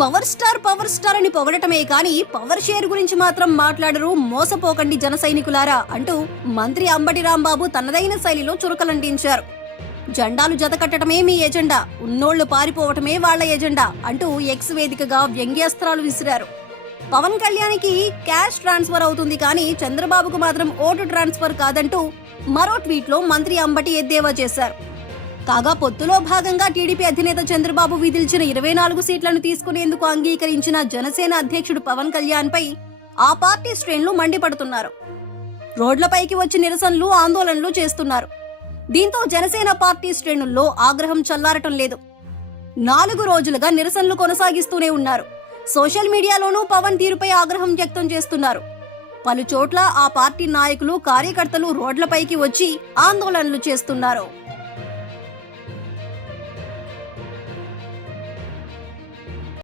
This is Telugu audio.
పవర్ స్టార్ పవర్ స్టార్ అని పొగడటమే కానీ పవర్ షేర్ గురించి మాత్రం మాట్లాడరు. మోసపోకండి జన సైనికులారా అంటూ మంత్రి అంబటి రాంబాబు తనదైన శైలిలో చురకలంటించారు. జెండాలు జతకట్టడమే మీ ఎజెండా ఉన్నోళ్ళు పారిపోవటమే వాళ్ళ ఎజెండా అంటూ ఎక్స్ వేదికగా వ్యంగ్యాస్త్రాలు విసిరారు. పవన్ కళ్యాణ్కి క్యాష్ ట్రాన్స్ఫర్ అవుతుంది కానీ చంద్రబాబుకు మాత్రం ఓటు ట్రాన్స్ఫర్ కాదంటూ మరో ట్వీట్లో మంత్రి అంబటి ఎద్దేవా చేశారు. కాగా పొత్తులో భాగంగా టీడీపీ అధినేత చంద్రబాబు విధిల్చిన ఇరవై నాలుగు సీట్లను తీసుకునేందుకు అంగీకరించిన జనసేన అధ్యక్షుడు పవన్ కళ్యాణ్ పై ఆ పార్టీ శ్రేణులు మండిపడుతున్నారు. రోడ్లపైకి వచ్చి నిరసనలు ఆందోళనలు చేస్తున్నారు. దీంతో జనసేన పార్టీ శ్రేణుల్లో ఆగ్రహం చల్లారటం లేదు. నాలుగు రోజులుగా నిరసనలు కొనసాగిస్తూనే ఉన్నారు. సోషల్ మీడియాలోనూ పవన్ తీరుపై ఆగ్రహం వ్యక్తం చేస్తున్నారు. పలు చోట్ల ఆ పార్టీ నాయకులు కార్యకర్తలు రోడ్లపైకి వచ్చి ఆందోళనలు చేస్తున్నారు.